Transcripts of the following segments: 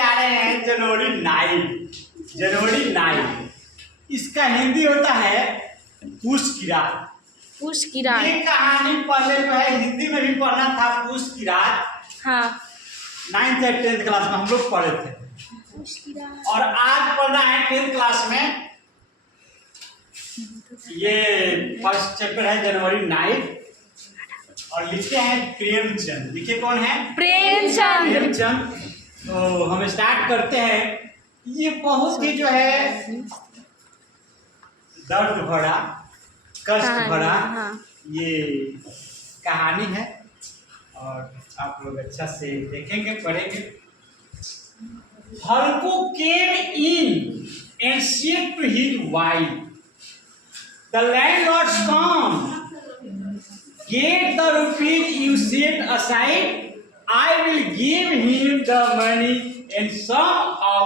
जा रहे हैं जनवरी नाइट। जनवरी नाइट इसका हिंदी होता है पुष की रात। पुष की रात। ये कहानी पहले जो है हिंदी में भी पढ़ना था, पुष की रात। हाँ 9th या 10th क्लास में हम लोग पढ़े थे, पुष की रात। और आज पढ़ना है 10th क्लास में। ये फर्स्ट चैप्टर है जनवरी नाइट, और लिखे हैं प्रेमचंद। लिखे कौन है? प्रेमचंद। प्रेमचंद। तो हम स्टार्ट करते हैं। ये बहुत ही जो है दर्द भरा, कष्ट भरा ये कहानी है, और आप लोग अच्छा से देखेंगे, पढ़ेंगे। Halku came in and said to his wife, the landlord's come, get the rupees you set aside, I will give him the money, and somehow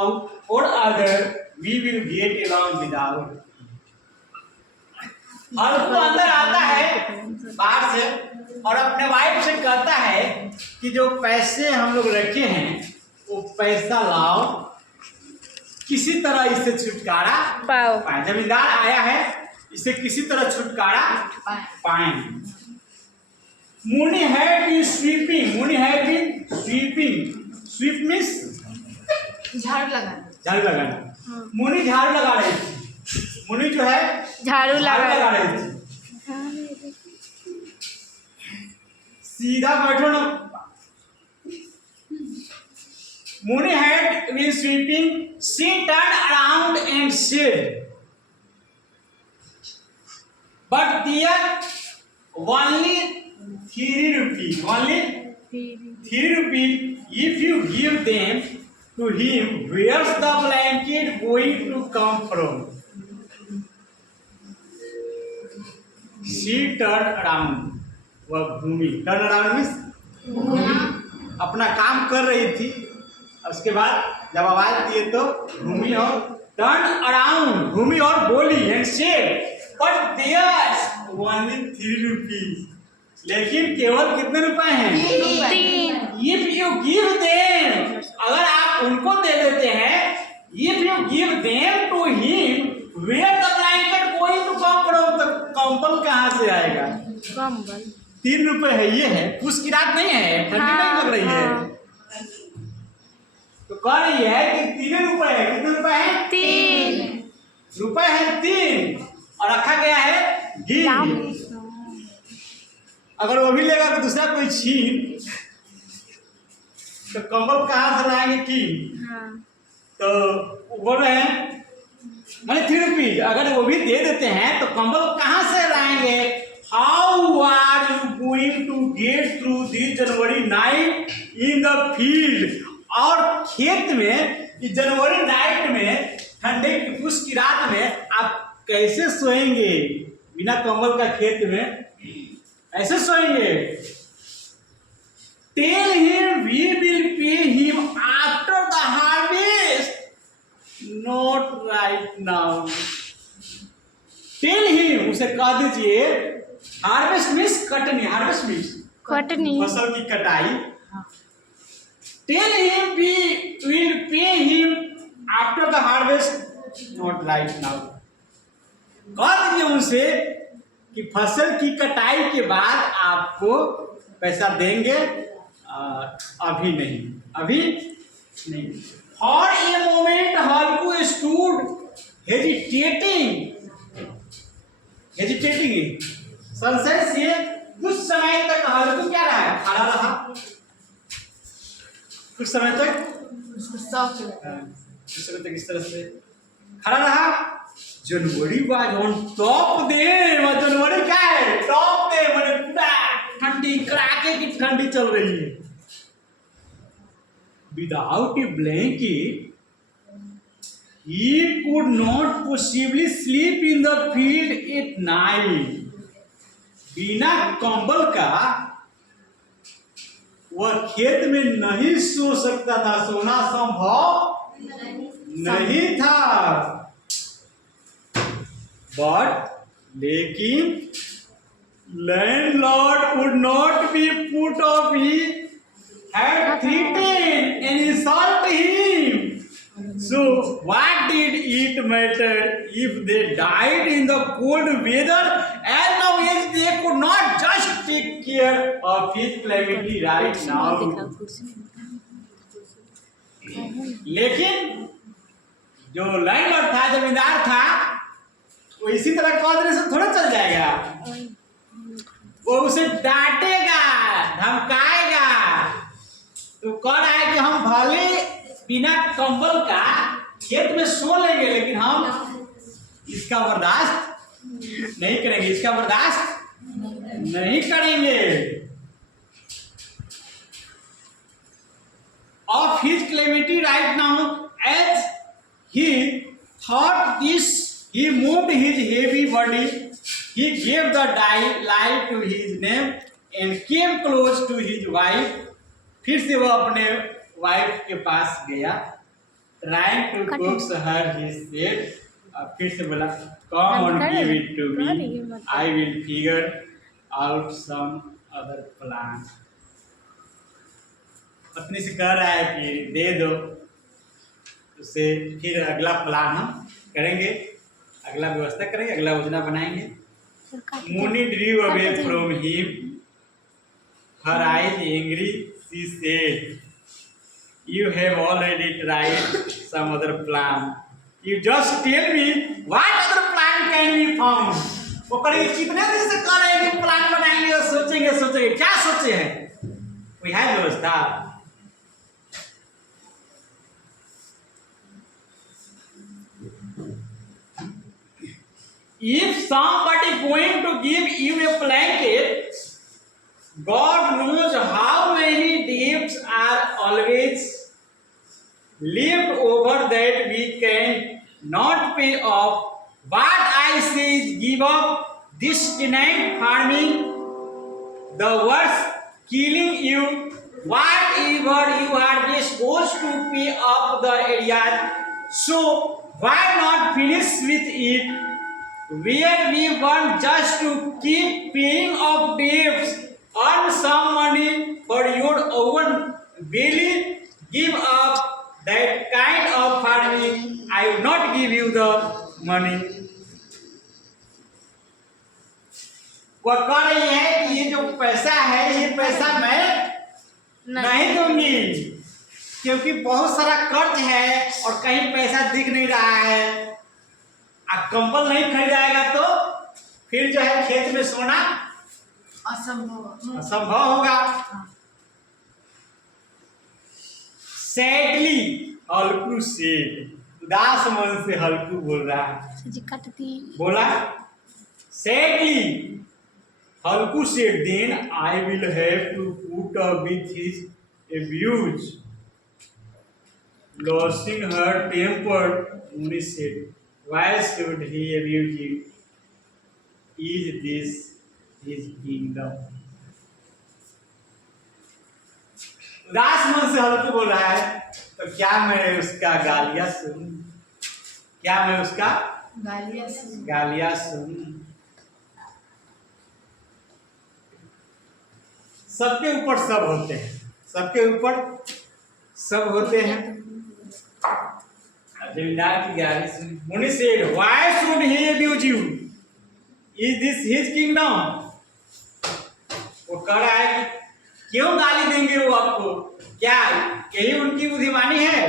or other we will get along without. और वो अंदर आता है बाहर से और अपने wife से कहता है कि जो पैसे हम लोग रखे हैं वो पैसा लाओ, किसी तरह इससे छुटकारा पाए। जमींदार आया है, इससे किसी तरह छुटकारा पाएं। Mooney had been sweeping. Mooney had been sweeping. Sweep means झाड़ू लगाना। झाड़ू लगाना। मुनी झाड़ू लगा रही थी। मुनी जो है झाड़ू लगा रही थी। सीधा बैठो ना। Mooney had been sweeping. She turned around and said, "But dear, only 3 rupees. Only 3 rupees. If you give them to him, where's the blanket going to come from?" She turned around. वह घूमी। Turn around means अपना काम कर रही थी, उसके बाद जब आवाज दिए तो घूमी और turn around, घूमी और बोली and said, "But there's only 3 rupees." लेकिन केवल कितने रुपए हैं? 3। If you give them, अगर आप उनको दे देते हैं, if you give them to him, where the blanket going to come from? तो कंबल कहाँ से आएगा? कंबल 3 रुपए है, ये है पुष की रात नहीं है, ठंडी नहीं लग रही है। तो कह रही है कि 3 रुपए है। कितने रुपए हैं? 3 रुपए है 3, और रखा गया है गिव। अगर वो भी लेगा तो दूसरा कोई छीन, तो कंबल कहाँ से लाएंगे की? तो बोल रहे हैं मैंने 3 रुपीज अगर वो भी दे देते हैं तो कंबल कहाँ से लाएंगे? How are you going to get through this January night in the field? और खेत में इस जनवरी नाइट में, ठंडे की पुष की रात में आप कैसे सोएंगे बिना कंबल का? खेत में ऐसे सोएंगे। Tell him we will pay him after the harvest, not right now. Tell him, उसे कह दीजिए, harvest means Katni, harvest means Katni, फसल की कटाई। Tell him we will pay him after the harvest, not right now. कह दीजिए उनसे कि फसल की कटाई के बाद आपको पैसा देंगे, अभी नहीं, अभी नहीं। For a moment Halku stood hesitating sunset से कुछ समय तक हल्कू क्या रहा है? खड़ा रहा। कुछ समय तक इस तरह से खड़ा रहा। जनवरी वाज ऑन टॉप दे। जनवरी क्या है? टॉप दे, मैंने पूरा ठंडी, कड़ाके की ठंडी चल रही है। Without A blanket he could not possibly sleep in the field at night. बिना कंबल का वह खेत में नहीं सो सकता था, सोना संभव नहीं था। लेकिन landlord would not be put off, he had threatened and insulted him. So what did it matter if they died in the cold weather as long as they could not just take care of his calamity right now? लेकिन जो landlord था, जमींदार था, वो इसी तरह कह देने से थोड़ा चल जाएगा। वो उसे डांटेगा, धमकाएगा। तो कह रहा है कि हम भले बिना कंबल का खेत में सो लेंगे, लेकिन हम इसका बर्दाश्त नहीं करेंगे, इसका बर्दाश्त नहीं करेंगे। Of his calamity right now, as he thought this, he moved his heavy body. He gave the light to his name and came close to his wife. फिर से वो अपने वाइफ के पास गया, trying to coax her, he said, फिर से बोला, come on, give it to me, I will figure out some other plan. पत्नी से कह रहा है कि दे दो उसे, फिर अगला प्लान हम करेंगे, अगला व्यवस्था करेंगे, अगला योजना बनाएंगे। Mooney drew away from him, her eyes angry. She said, you have already tried some other plan. You just tell me what other plan can be found. वो करेंगे, कितने दिन से कर रहे हैं कि प्लान बनाएंगे और सोचेंगे, क्या सोचे हैं? कोई है व्यवस्था? If somebody going to give you a blanket, God knows how many debts are always left over that we can not pay off. What I say is give up this tenant farming, the worst killing you. Whatever you are supposed to pay off the area, so why not finish with it? Where we want just to keep paying off debts, earn some money for your own belly, give up that kind of farming. I will not give you the money. वो कह रही है कि ये जो पैसा है, ये पैसा मैं नहीं दूंगी, क्योंकि बहुत सारा कर्ज है और कहीं पैसा दिख नहीं रहा है। अब कंबल नहीं खरीदाएगा तो फिर जो है खेत में सोना असंभव होगा। सैडली हल्कू सेड, उदास मन से हल्कू बोल रहा है, बोला sadly Halku said, then I will have to put up with his abuse. Losing her temper, Mooney said, why should he abuse you? Is this his kingdom? उदास मन से हल्कू बोल रहा है, तो क्या मैं उसका गालियां सुनूं? क्या मैं उसका गालियां सुनूं? सबके ऊपर सब होते हैं, सबके ऊपर सब होते हैं। जमींदार की गाली सुनी। Mooney said, why should he abuse you? Is this his kingdom? वो कह रहा है कि क्यों गाली देंगे वो आपको? क्या यही उनकी बुद्धिमानी है?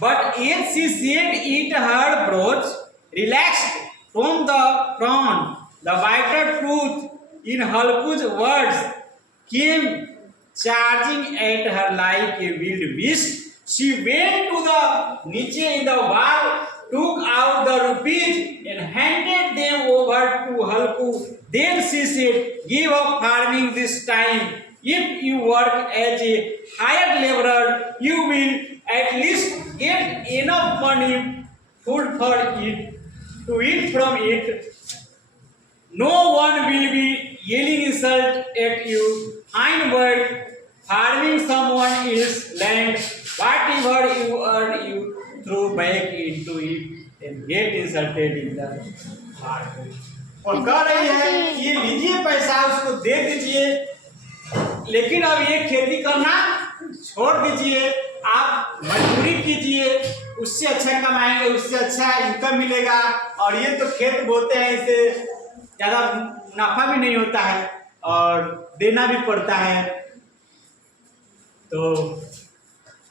But as she said it, her brows relaxed from the frown. The bitter truth in Halku's words came charging at her like a wild beast. She went to the niche in the wall, took out the rupees and handed them over to Halku. Then she said, give up farming this time. If you work as a hired laborer, you will at least get enough money, food for it, to eat from it. No one will be yelling insult at you. Fine work, farming someone else's land. Whatever you earn, you throw back into it and get insulted in the heart. और कह रही है ये लीजिए पैसा, उसको दे दीजिए, लेकिन अब ये खेती करना छोड़ दीजिए। आप मजदूरी कीजिए, उससे अच्छा कमाएंगे, उससे अच्छा इनकम मिलेगा। और ये तो खेत बोते हैं, इससे ज़्यादा मुनाफा भी नहीं होता है और देना भी पड़ता है। तो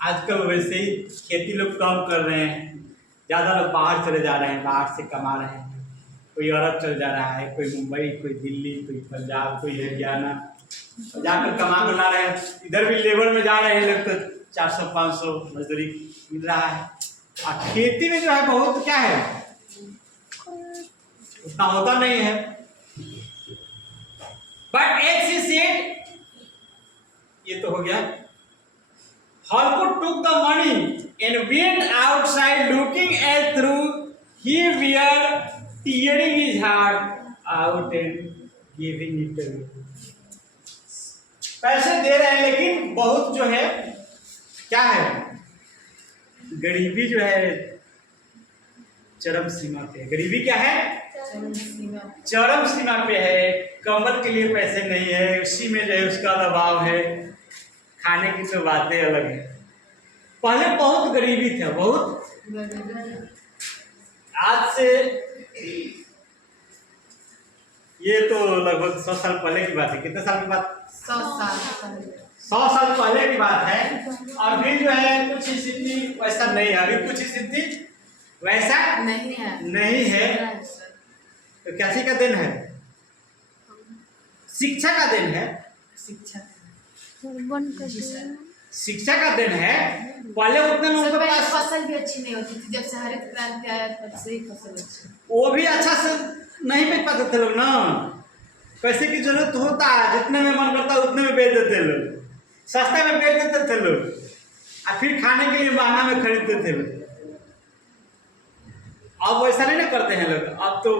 आजकल वैसे ही खेती लोग कम कर रहे हैं, ज़्यादा लोग बाहर चले जा रहे हैं, बाहर से कमा रहे हैं। कोई अरब चल जा रहा है, कोई मुंबई, कोई दिल्ली, कोई पंजाब, कोई हरियाणा जाकर कमा कर ला रहे हैं। इधर भी लेबर में जा रहे हैं लोग, तो 400-500 मजदूरी मिल रहा है। और खेती में जो है बहुत क्या है, उतना होता नहीं है। बट एक सी सेड, ये तो हो गया। हल्कू took the money and went outside looking at through. He were tearing his heart out and giving it away. पैसे दे रहे हैं लेकिन बहुत जो है क्या है, गरीबी जो है चरम सीमा पे। गरीबी क्या है, चरम सीमा पे है। कमर के लिए पैसे नहीं है, उसी में जो है उसका दबाव है। खाने की तो बातें अलग है। पहले बहुत गरीबी था, बहुत। आज से ये तो लगभग 100 साल पहले की बात है। कितने साल की बात? 100 साल पहले की बात है। अभी जो है कुछ स्थिति वैसा नहीं है, अभी कुछ स्थिति वैसा नहीं है। तो कैसी का दिन है? शिक्षा का दिन है। शिक्षा का दिन है। पहले उतने लोगों के पास फसल भी अच्छी नहीं होती थी। जब से हरित क्रांति आया तब से ही फसल अच्छी, वो भी अच्छा से नहीं बेच पाते थे लोग ना। पैसे की जरूरत होता है, जितने में मन करता है उतने में बेच देते लोग, सस्ते में बेच देते थे लोग, और फिर खाने के लिए महंगा में खरीदते थे लोग। अब वैसा नहीं ना करते हैं लोग। अब तो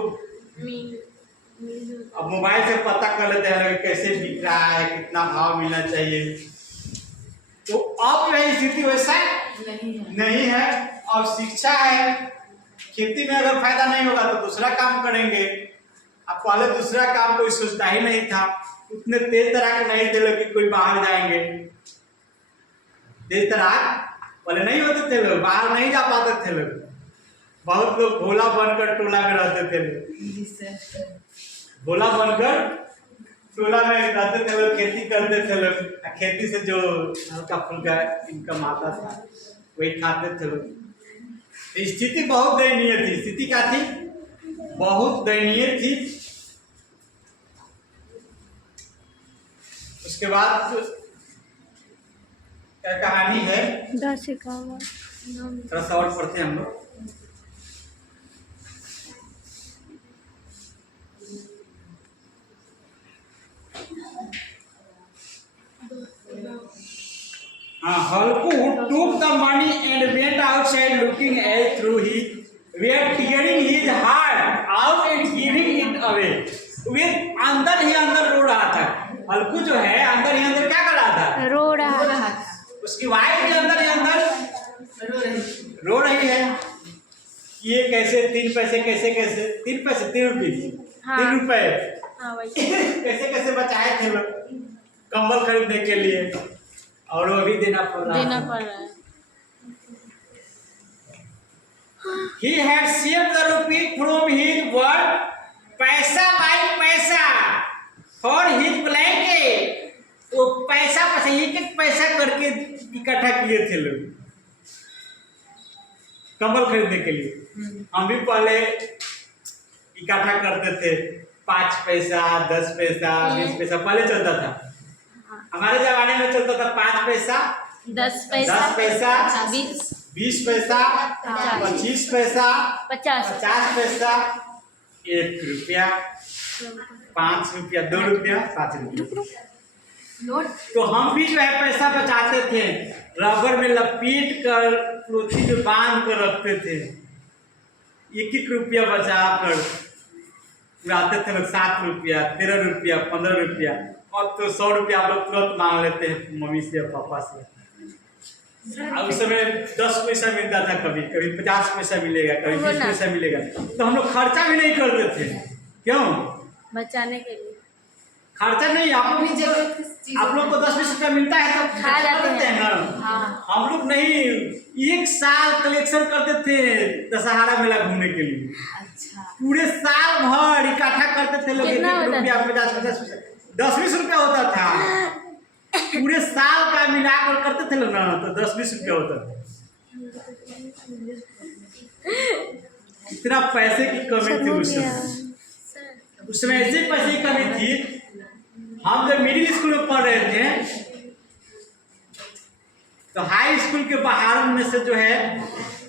अब मोबाइल से पता कर लेते हैं लोग कैसे बिक रहा है, कितना भाव मिलना चाहिए। तो अब जो है स्थिति वैसा नहीं है। अब शिक्षा है। खेती में अगर फायदा नहीं होगा तो दूसरा काम करेंगे। अब पहले दूसरा काम कोई सोचता ही नहीं था, उतने तेज तराक नहीं थे लोग कि कोई बाहर जाएंगे। तेज तराक पहले नहीं होते थे लोग, बाहर नहीं जा पाते थे लोग। बहुत लोग भोला बनकर टोला में रहते थे लोग, भोला बनकर टोला में रहते थे लोग, खेती करते थे लोग। खेती से जो हल्का फुल्का इनकम आता था वही खाते थे लोग। स्थिति बहुत दयनीय थी। स्थिति क्या थी? बहुत दयनीय थी। उसके बाद क्या कहानी है, थोड़ा सा और पढ़ते हैं हम लोग। Halku took the money and went outside looking at through his, were tearing his heart out and giving it away. वे अंदर ही अंदर रो रहा था। हल्कू जो है अंदर ही अंदर क्या कर रहा था? रो रहा था। उसकी वाइफ भी अंदर ही अंदर रो रही है। ये कैसे 3 पैसे, कैसे 3 पैसे, 3 रुपये, 3 रुपए कैसे कैसे बचाए थे लोग कंबल खरीदने के लिए, और वो भी देना पड़ रहा है। He had saved the rupee from his work, पैसा बाई पैसा, for his blanket। वो पैसा एक पैसा करके इकट्ठा किए थे लोग कंबल खरीदने के लिए। हम भी पहले इकट्ठा करते थे, 5 पैसा, 10 पैसा, 20 पैसा पहले चलता था। हमारे जमाने में चलता था 5 पैसा, 10 पैसा, 20 पैसा, 25 पैसा, 50 पैसा, 1 रुपया, 5 रुपया, 2 रुपया, 5 रुपया। तो हम भी जो है पैसा बचाते थे, रबर में लपेट कर पोथी में बांध कर रखते थे। 1-1 रुपया बचा कर उड़ाते थे लोग। 7 रुपया, 13 रुपया, 15 रुपया। अब तो 100 रुपया आप लोग तुरंत मांग लेते हैं मम्मी से या पापा से। अब उस समय 10 पैसा मिलता था, कभी कभी 50 पैसा मिलेगा, कभी 20 पैसा मिलेगा। तो हम लोग खर्चा भी नहीं करते थे। क्यों? बचाने के लिए। खर्चा नहीं, अपनी जरूरत आप लोग को 10-20 रुपया मिलता है तो खा खर्च जाते कर देते हैं ना। हाँ हम लोग नहीं, 1 साल कलेक्शन करते थे दशहरा मेला घूमने के लिए। अच्छा पूरे साल भर इकट्ठा करते थे लोग, कितना होता रुपया 50-50 10-20 रुपया होता था। पूरे साल का मिलाकर करते थे लोग ना तो 10-20 रुपया होता था। इतना पैसे की कमी थी उस समय। उस समय ऐसे पैसे की कमी थी, हम जब मिडिल स्कूल में पढ़ रहे थे तो हाई स्कूल के बाहर में से जो है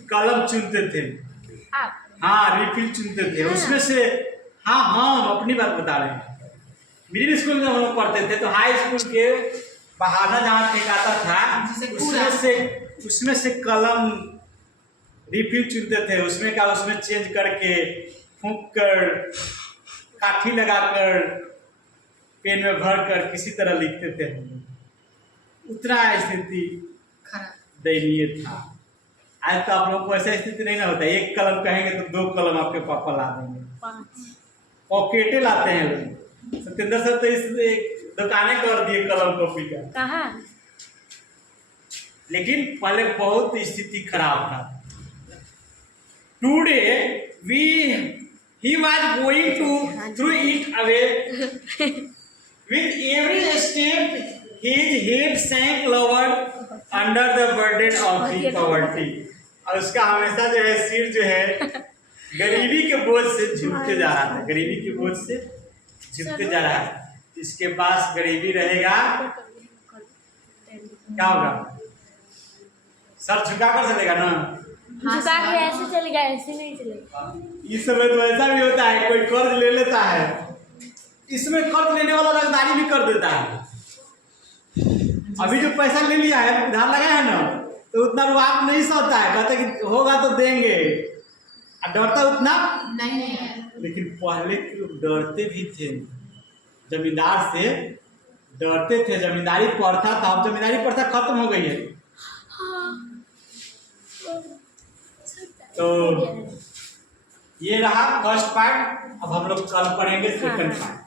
कलम चुनते थे। आप हाँ, रिफिल चुनते थे उसमें से। हाँ हम अपनी बात बता रहे हैं। मिडिल स्कूल में हम लोग पढ़ते थे तो हाई स्कूल के बाहर ना जहाँ फेंकाता था उसमें से कलम रिफिल चुनते थे। उसमें क्या, उसमें चेंज करके फूंक कर काठी लगाकर पेन में भर कर किसी तरह लिखते थे। उतना स्थिति खराब दयनीय था। आज तो आप लोग को ऐसा स्थिति नहीं ना होता, एक कलम कहेंगे तो 2 कलम आपके पापा ला देंगे, 5 पॉकेटे लाते हैं लोग। सत्येंद्र सर तो इस दुकानें कर दिए कलम कॉपी का। कहाँ लेकिन पहले बहुत स्थिति खराब था। Today he was going to throw it away. With every step, his head sank lower under the burden of the poverty. और उसका हमेशा जो है सिर जो है गरीबी के बोझ से झुकते जा रहा था, गरीबी के बोझ से झुकते जा रहा है। जिसके पास गरीबी रहेगा क्या होगा, सर झुका कर चलेगा ना। झुका के ऐसे चलेगा, ऐसे नहीं चलेगा। इस समय तो ऐसा भी होता है, कोई कर्ज ले लेता है, इसमें कर्ज लेने वाला रंगदारी भी कर देता है। अभी जो पैसा ले लिया है, उधार लगाया है ना, तो उतना रुआब नहीं सहता है, कहते कि होगा तो देंगे, डरता उतना नहीं। लेकिन पहले के लोग डरते भी थे, जमींदार से डरते थे। जमींदारी प्रथा था, अब जमींदारी प्रथा खत्म हो गई है। तो ये रहा फर्स्ट पार्ट। अब हम लोग कल पढ़ेंगे सेकंड पार्ट।